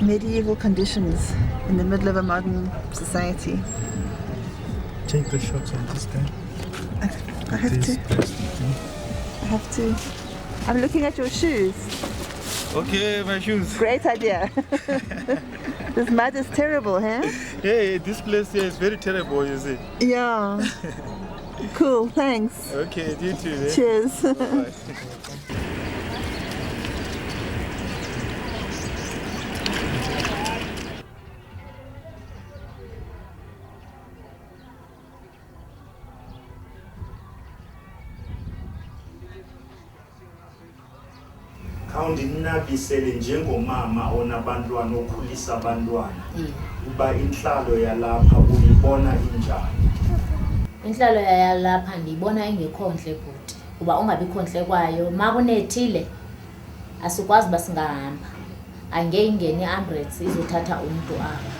Medieval conditions in the middle of a modern society. Take the shots on this guy. I have to. I have to. I'm looking at your shoes. Okay, my shoes. Great idea. This mud is terrible, huh? Yeah, this place here is very terrible, you see. Yeah. Cool, thanks. Okay, you too. Eh? Cheers. Bye. Awundinabisele njengomama onabantwana okhulisa abantwana uba inhlalo yalapha uyibona injani? Inhlalo yalapha ndiyibona ingekho nhle bhuti kuba ungabikho nhle kwayo makunethile asikwazi basingahamba angeke iambulance izothatha umuntu apha.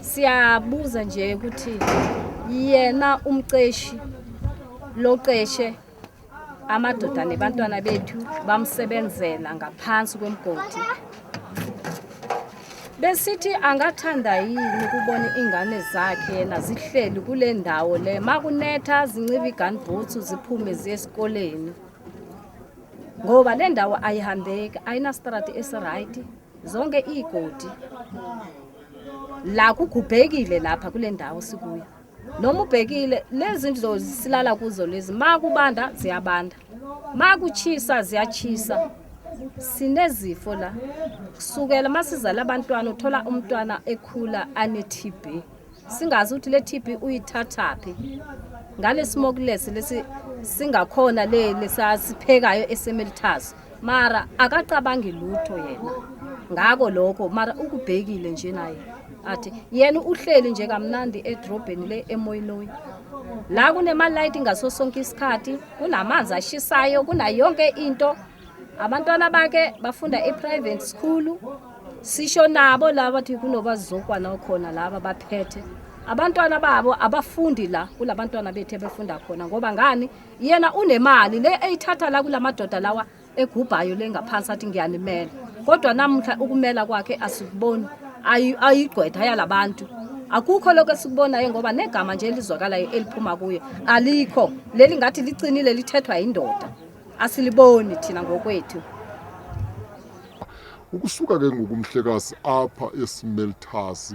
Siyabuza nje ukuthi yena umceshi loqeshe amadoda nebantwana bethu bamsebenzela ngaphansi kwemgodi. Besithi angathanda yini ukubona ingane zakhe yena zihleli kule ndawo le makunetha zinciba igunboots ziphume ziye esikoleni. Ngoba le ndawo ayihambeki ayina straat esiright zonke igodi. La kugubhekile lapha kule ndawo sikuyo. Noma ubhekile lezi ndlo silala kuzo lezi makubanda ziyabanda. Makuchisa ziyachisa. Sinezifo la. Kusukela masiza labantwana uthola umntwana ekhula ane TB. Singazi ukuthi le TB uyithathaphi. Ngale smokeless lesi singakhona lesasiphekayo esemeltas. Mara akacabangi lutho yena. Ngako lokho mara ukubhekile nje naye. Athi yena uhleli nje kamnandi edrobheni le emoyinoyi. La kunema light ngaso sonke isikhathi, kunamanzi ashisayo, kuna yonke into. Abantwana bakhe bafunda e-private school. Sisho nabo laba bathi kunobazokwana okhona laba baphethe. Abantwana babo abafundi la kulabantwana bethu befunda khona ngoba ngani yena unemali le eyithatha la kulamadoda lawa egubhayo lengaphansi athi ngiyanimela. Kodwa namuhla ukumela kwakhe asikuboni. Ayigqwetha yalabantu akukho lokho esikubonayo ngoba negama nje elizwakalayo eliphuma kuye alikho leli ngathi licinile lithethwa indoda asiliboni thina ngokwethu. Ukusuka ke ngokumhlekazi apha eSmelters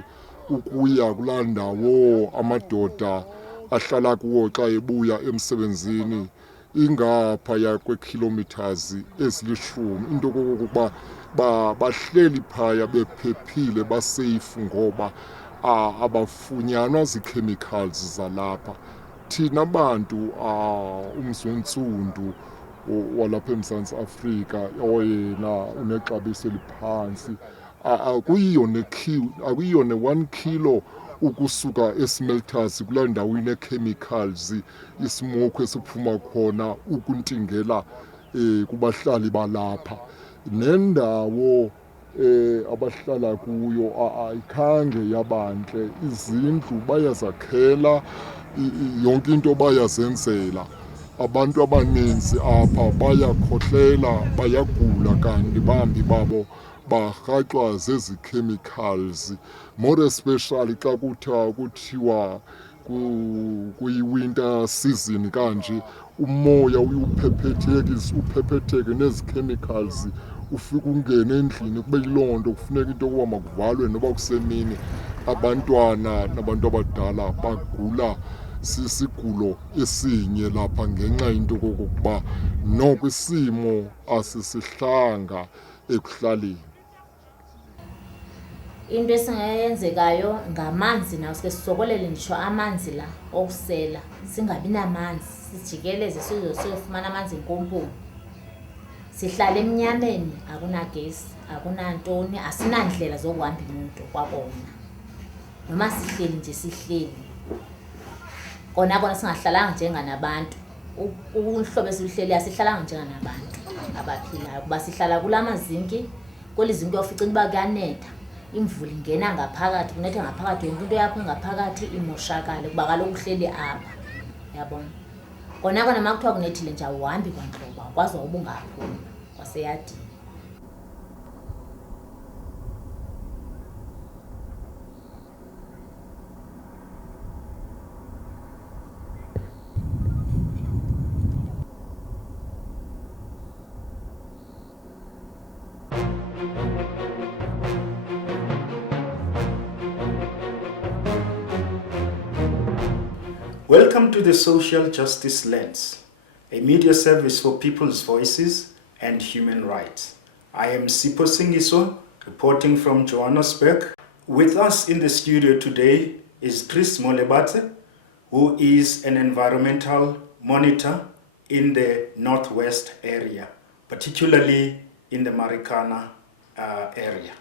ukuya kulandawo amadoda ahlala kuwo xa ebuya emsebenzini ingapha ya kwekilometers ezilishumi into kokuba bahleli phaya bephephile basafe ngoba abafunyanwa zichemicals zalapha. Thina bantu umzonsundu walapha eMzantsi Afrika oyena unexabiso eliphansi akuyiyo ne-1 kilo ukusuka eSmelters kulaa ndawo ine-chemicals ismoke esiphuma khona ukuntingela kubahlali balapha. Nendawo abahlala kuyo ayikhange yabantle, izindlu bayazakhela yonke into bayazenzela. abantu abaninzi apha bayakhohlela, bayagula, kanti bambi babo barhaxwa zezi chemicals, more especially xa kuthiwa kuyi-winter season kanje, umoya uphephetheke nezi chemicals, ufike ungene endlini kube yiloo nto kufuneka into yokuba makuvalwe noba kusemini. Abantwana nabantu abadala bagula sisigulo esinye lapha ngenxa into kokokuba noko isimo asisihlanga ekuhlaleni. Into esingayenzekayo ngamanzi nawo, sike sisokolele nditsho amanzi la okusela, singabi namanzi, sijikeleze siyofumana amanzi enkomponi. Sihlala emnyameni, akunagesi, akunantoni, asinandlela zokuhamba imoto kwakona. Noma sihleli nje sihleli. Kona singahlalanga njenganabantu. Uhlobo esihleli asihlalanga njenganabantu abaphilayo. Kuba sihlala kulamazinki, kwelizinki uyofica uba kuyanetha. Imvula ingena ngaphakathi, kunetha ngaphakathi, yonke into yakho ngaphakathi imoshakale kuba kaloku uhleli apha. Uyabona? Kona makuthiwa kunethile nje awuhambi kwanhlobo, akwazi uba ungaphumi kwaseyadini. Welcome to the Social Justice Lens, a media service for people's voices and human rights. I am Sipho Singiso, reporting from Johannesburg. With us in the studio today is Chris Molebate, who is an environmental monitor in the Northwest area, particularly in the Marikana area.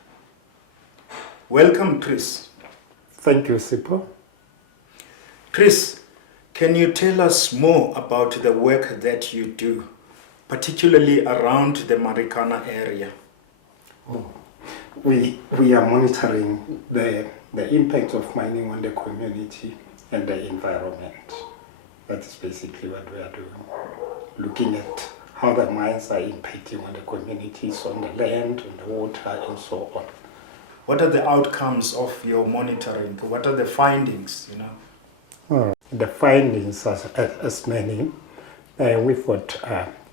Welcome, Chris. Thank you, Sipho. Chris, can you tell us more about the work that you do, particularly around the Marikana area? We are monitoring the impact of mining on the community and the environment. That is basically what we are doing. Looking at how the mines are impacting on the communities, on the land, on the water, and so on. What are the outcomes of your monitoring? What are the findings, The findings are as many. We've got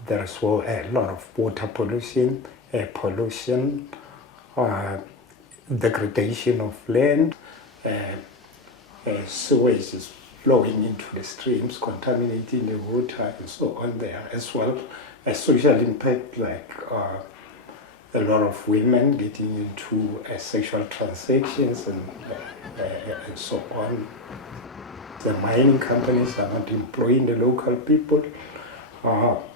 there's a lot of water pollution, air pollution, degradation of land, sewage is flowing into the streams, contaminating the water, and so on there as well. A social impact like a lot of women getting into sexual transactions and so on. The mining companies are not employing the local people,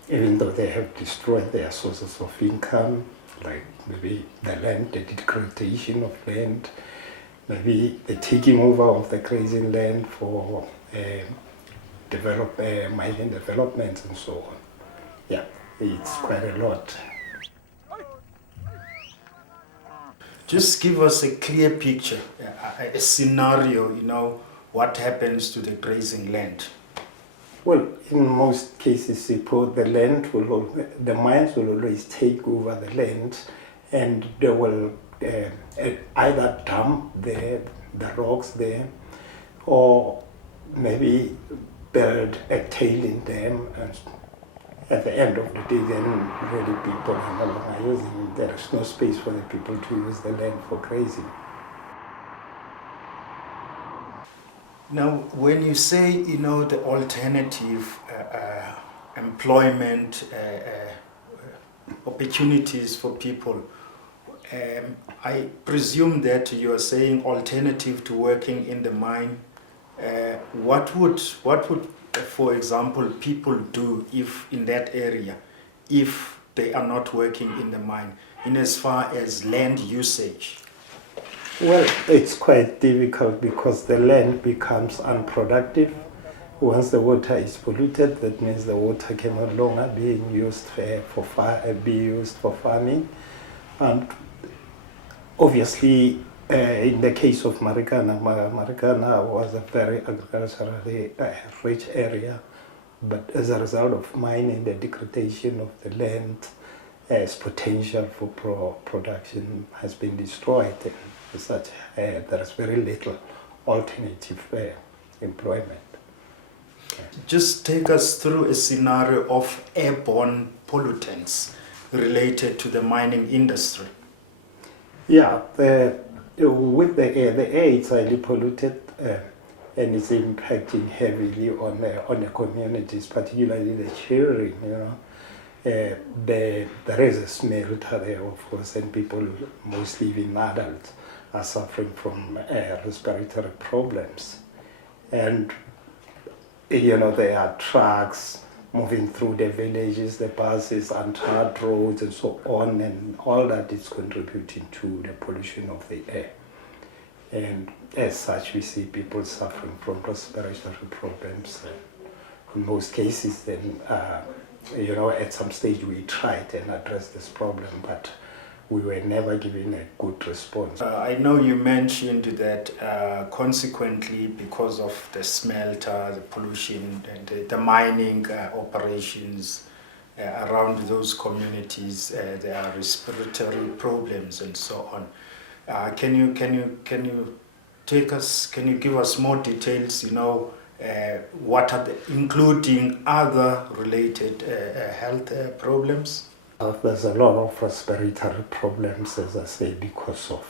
even though they have destroyed their sources of income, like maybe the land, the degradation of land, maybe the taking over of the grazing land for mining developments and so on. Yeah, it's quite a lot. Just give us a clear picture, a scenario, what happens to the grazing land? Well, in most cases, the mines will always take over the land, and they will either dump the rocks there, or maybe build a tailing dam. And at the end of the day, then really people are no longer using it. There is no space for the people to use the land for grazing. Now, when you say, the alternative employment opportunities for people, I presume that you are saying alternative to working in the mine. What would, for example, people do if in that area, if they are not working in the mine, in as far as land usage? Well, it's quite difficult because the land becomes unproductive. Once the water is polluted, that means the water can no longer be used for farming. And obviously, in the case of Marikana was a very agriculturally rich area But as a result of mining, the degradation of the land, its potential for production has been destroyed. And as such, there is very little alternative employment. Just take us through a scenario of airborne pollutants related to the mining industry. Yeah, with the air is highly polluted and it's impacting heavily on the communities, particularly the children. You know, there is a smelter there, of course, and people, mostly even adults, are suffering from respiratory problems. And you know, there are trucks moving through the villages, the buses, untarred roads, and so on, and all that is contributing to the pollution of the air. And as such, we see people suffering from respiratory problems. In most cases, then, you know, at some stage we tried and addressed this problem, but we were never given a good response. I know you mentioned that consequently, because of the smelter, the pollution, and the mining operations around those communities, there are respiratory problems and so on. Can you give us more details? You know, what are including other related health problems? There's a lot of respiratory problems, as I say, because of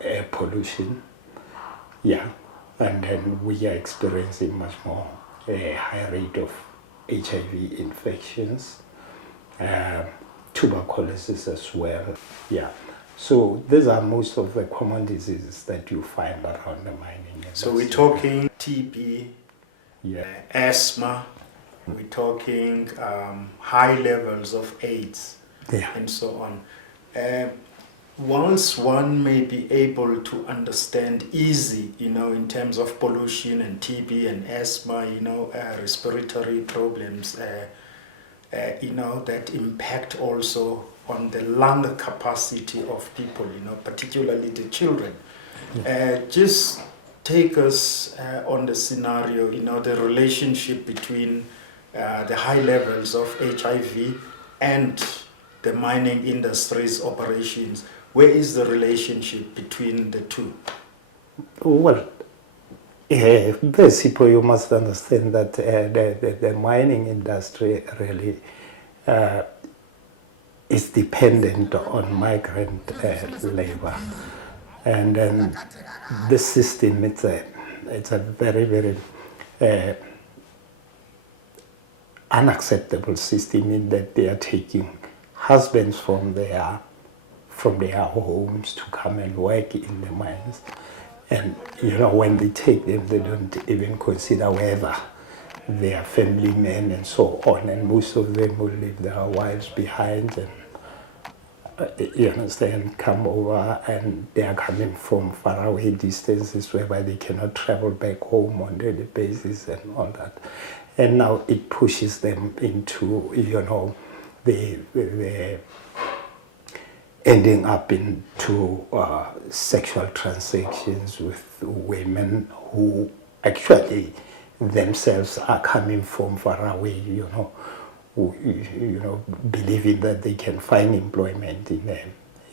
air pollution. Yeah, and then we are experiencing much more a high rate of HIV infections, tuberculosis as well. Yeah, so these are most of the common diseases that you find around the mining industry. So we're talking TB, yeah, asthma. We're talking high levels of AIDS, yeah, and so on. Once one may be able to understand easy, you know, in terms of pollution and TB and asthma, you know, respiratory problems, you know, that impact also on the lung capacity of people, you know, particularly the children. Just take us on the scenario, you know, the relationship between the high levels of HIV and the mining industry's operations. Where is the relationship between the two? Well, basically you must understand that the mining industry really is dependent on migrant labor. And then this system, it's a very, very unacceptable system in that they are taking husbands from their homes to come and work in the mines. And you know, when they take them, they don't even consider whether they are family men and so on. And most of them will leave their wives behind and you understand, come over, and they are coming from faraway distances whereby they cannot travel back home on a daily basis and all that. And now it pushes them into, you know, the ending up into sexual transactions with women who actually themselves are coming from far away, you know, who, you know, believing that they can find employment in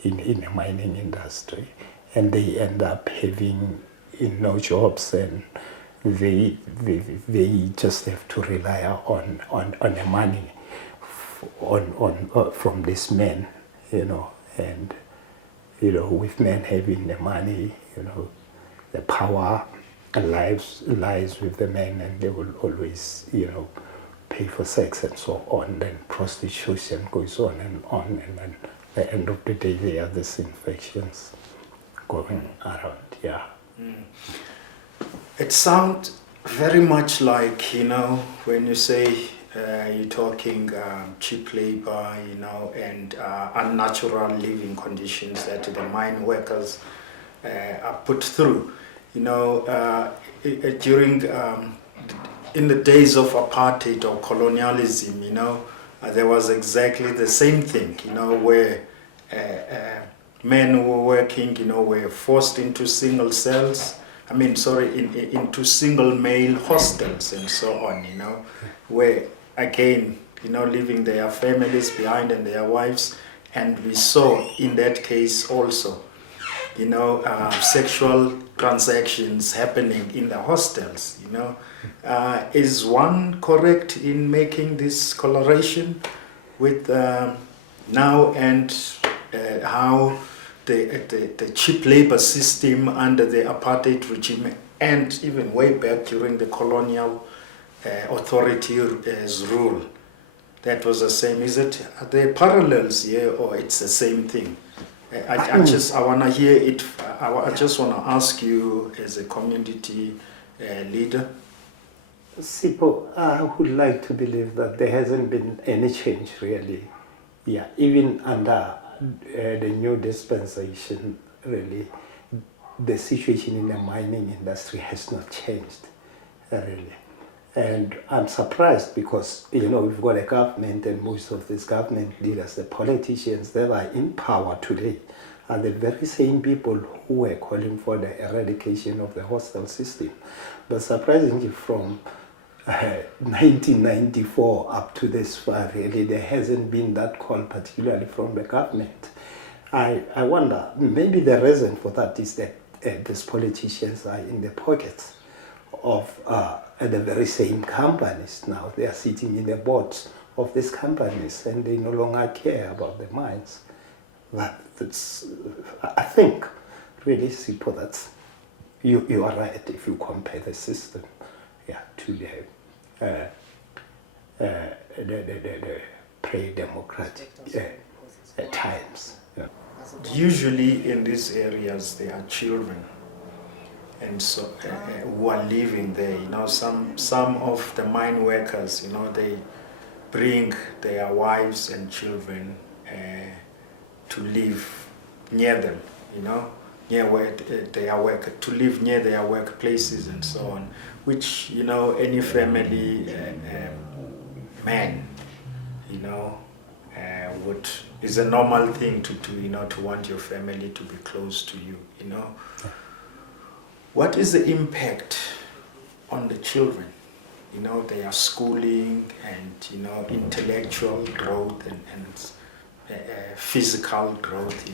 the mining industry, and they end up having no jobs, and they just have to rely on the money from these men, you know. And you know, with men having the money, you know, the power lies with the men, and they will always, you know, pay for sex and so on. Then prostitution goes on, and then at the end of the day, there are these infections going around. Yeah. It sounds very much like, you know, when you say you're talking cheap labor, you know, and unnatural living conditions that the mine workers are put through. You know, during in the days of apartheid or colonialism, you know, there was exactly the same thing, you know, where men who were working, you know, were forced into single cells I mean, sorry, into single male hostels and so on, where again, leaving their families behind and their wives. And we saw in that case also, sexual transactions happening in the hostels, Is one correct in making this correlation with now and how the cheap labor system under the apartheid regime and even way back during the colonial authority's rule, that was the same? Are there parallels here, or it's the same thing? I want to hear it. I just want to ask you as a community leader. Sipho, I would like to believe that there hasn't been any change really. Yeah, even under the new dispensation, really, the situation in the mining industry has not changed, really. And I'm surprised because, we've got a government, and most of these government leaders, the politicians that are in power today, are the very same people who were calling for the eradication of the hostel system. But surprisingly, from 1994 up to this far, really, there hasn't been that call, particularly from the government. I wonder, maybe the reason for that is that these politicians are in the pockets of the very same companies now. They are sitting in the boards of these companies and they no longer care about the mines. That's, I think, really simple. That's you are right if you compare the system, to the pre-democratic times. Yeah. Usually in these areas there are children, and so who are living there. Some of the mine workers, they bring their wives and children to live near them, near where they are to live near their workplaces and so on, which any family man, is a normal thing to to want your family to be close to you, What is the impact on the children? Their schooling and intellectual growth and physical growth,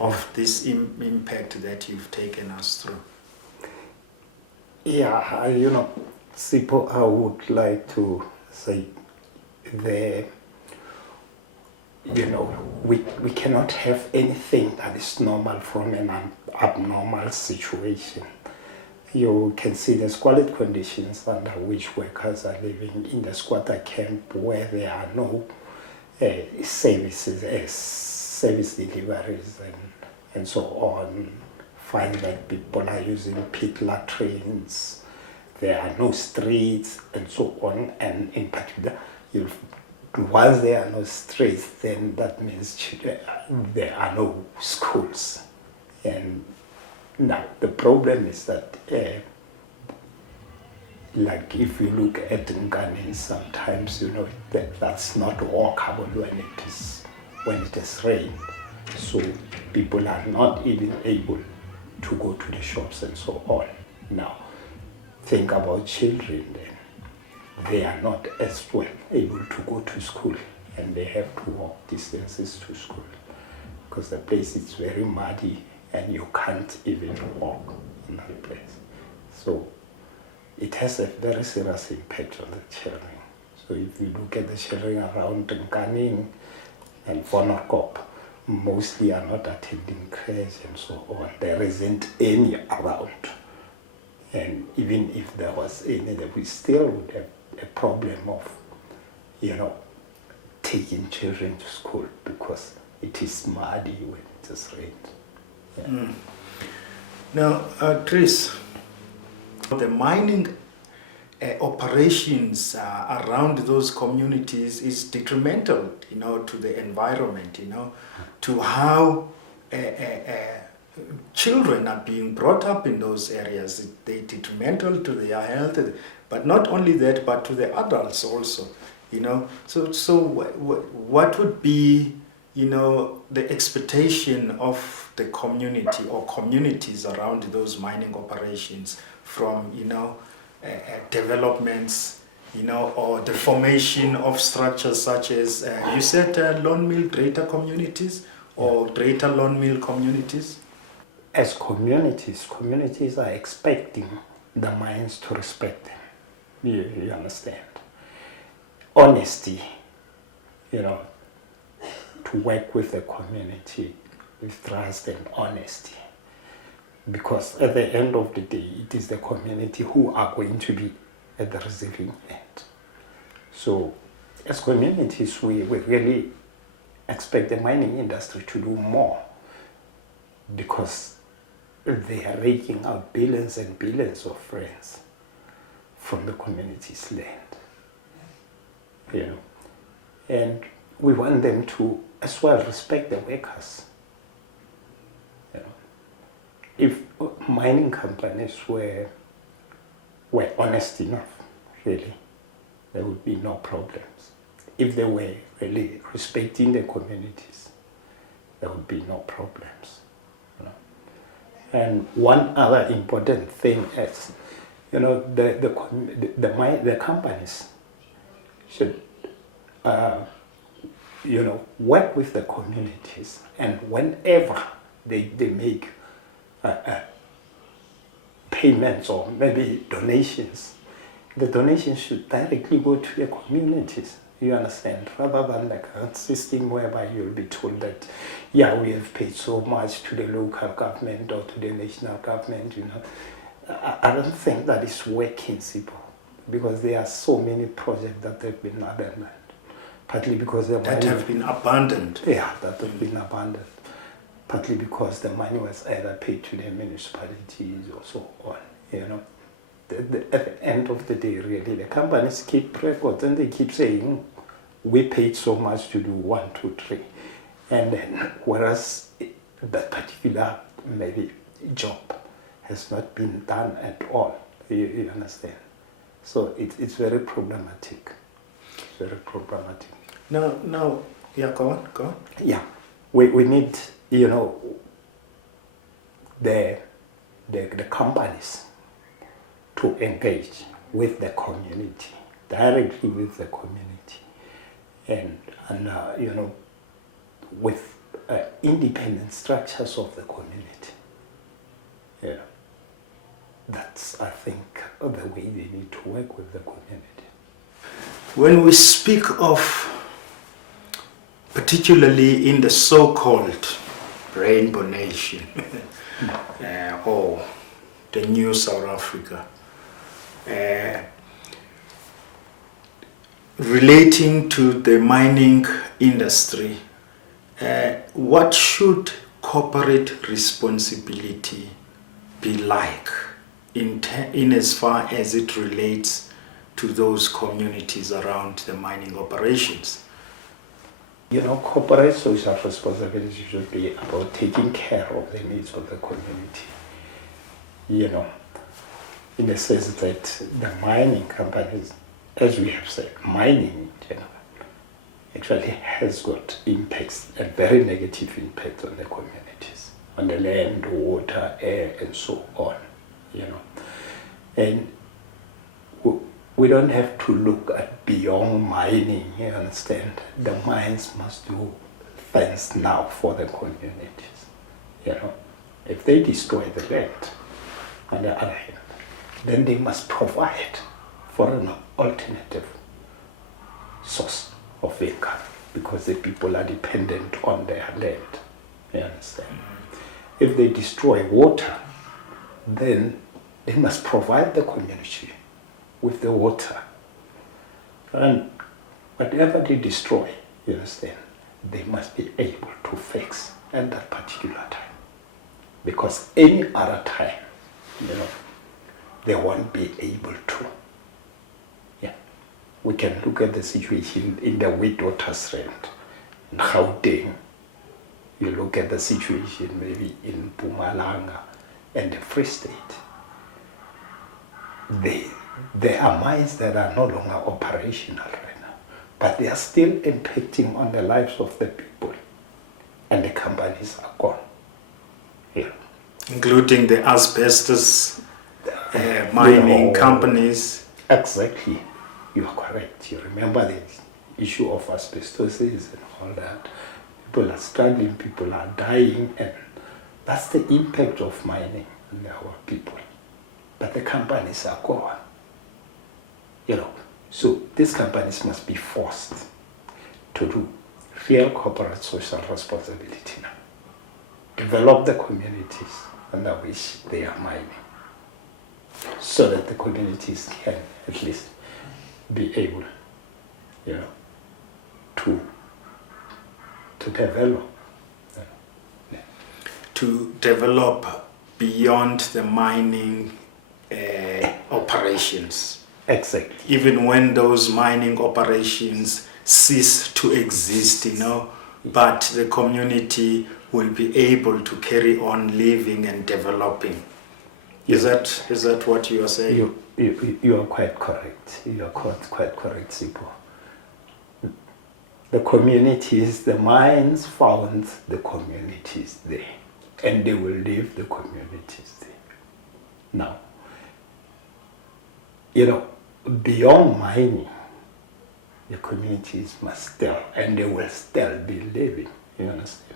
of this impact that you've taken us through. Yeah, Sipho, I would like to say we cannot have anything that is normal from an abnormal situation. You can see the squalid conditions under which workers are living in the squatter camp, where there are no service deliveries and so on. Find that people are using pit latrines, there are no streets and so on, and in particular, once there are no streets, then that means there are no schools. And now the problem is that like if you look at Ngani, sometimes that's not walkable when it is rain. So people are not even able to go to the shops and so on. Now think about children then. They are not as well able to go to school, and they have to walk distances to school because the place is very muddy and you can't even walk in that place. So it has a very serious impact on the children. So if you look at the children around Nkani and Vonakop, mostly are not attending crèche and so on. There isn't any around. And even if there was any, we still would have a problem of, taking children to school because it is muddy when it is rained. Yeah. Now, Chris, the mining operations around those communities is detrimental, to the environment, to how children are being brought up in those areas. They're detrimental to their health, but not only that, but to the adults also, So what would be, the expectation of the community or communities around those mining operations from, developments, or the formation of structures such as, you said Lone Mill Greater communities or Greater Lone Mill communities? As communities are expecting the mines to respect them. You understand? Honesty, to work with the community with trust and honesty. Because at the end of the day, it is the community who are going to be at the receiving end. So as communities, we really expect the mining industry to do more, because they are raking out billions and billions of rands from the community's land. And we want them to as well respect the workers. If mining companies were honest enough, really, there would be no problems. If they were really respecting the communities, there would be no problems. And one other important thing is, the companies should, work with the communities, and whenever they make payments or maybe donations, the donations should directly go to the communities. You understand? Rather than like a system whereby you'll be told that, we have paid so much to the local government or to the national government. I don't think that is working, Sipo, because there are so many projects that have been abandoned, partly because the money have been abandoned. Yeah, that have been abandoned. Partly because the money was either paid to the municipalities or so on. At the end of the day, really, the companies keep records and they keep saying, we paid so much to do 1, 2, 3. And then, whereas that particular maybe job has not been done at all. You understand? So it's very problematic. Very problematic. No, yeah, go on. Yeah, we need, the companies to engage with the community, directly with the community, and with independent structures of the community. That's, I think, the way they need to work with the community. When we speak of, particularly in the so-called Rainbow Nation, or the new South Africa, relating to the mining industry, what should corporate responsibility be like in as far as it relates to those communities around the mining operations? Corporate social responsibility should be about taking care of the needs of the community. In the sense that the mining companies, as we have said, mining in general, actually has got impacts, a very negative impact on the communities, on the land, water, air, and so on. And we don't have to look at beyond mining, you understand? The mines must do things now for the communities. If they destroy the land, on the other hand, then they must provide for an alternative source of income, because the people are dependent on their land. You understand? If they destroy water, then they must provide the community with the water. And whatever they destroy, you understand, they must be able to fix at that particular time. Because any other time, they won't be able to. We can look at the situation in the Witwatersrand, in Gauteng. You look at the situation maybe in Mpumalanga and the Free State. There are mines that are no longer operational right now, but they are still impacting on the lives of the people. companies are gone. Yeah. Including the asbestos mining companies. Exactly. You are correct. You remember the issue of asbestosis and all that. People are struggling, people are dying, and that's the impact of mining on our people. But the companies are gone. So these companies must be forced to do real corporate social responsibility now. Develop the communities under which they are mining, so that the communities can at least be able, to develop. To develop beyond the mining operations. Exactly. Even when those mining operations cease to exist, but the community will be able to carry on living and developing. Is that what you are saying? You are quite correct. You are quite correct, Sipho. The communities, the mines found the communities there, and they will leave the communities there. Now, beyond mining, the communities must still, and they will still be living. You understand?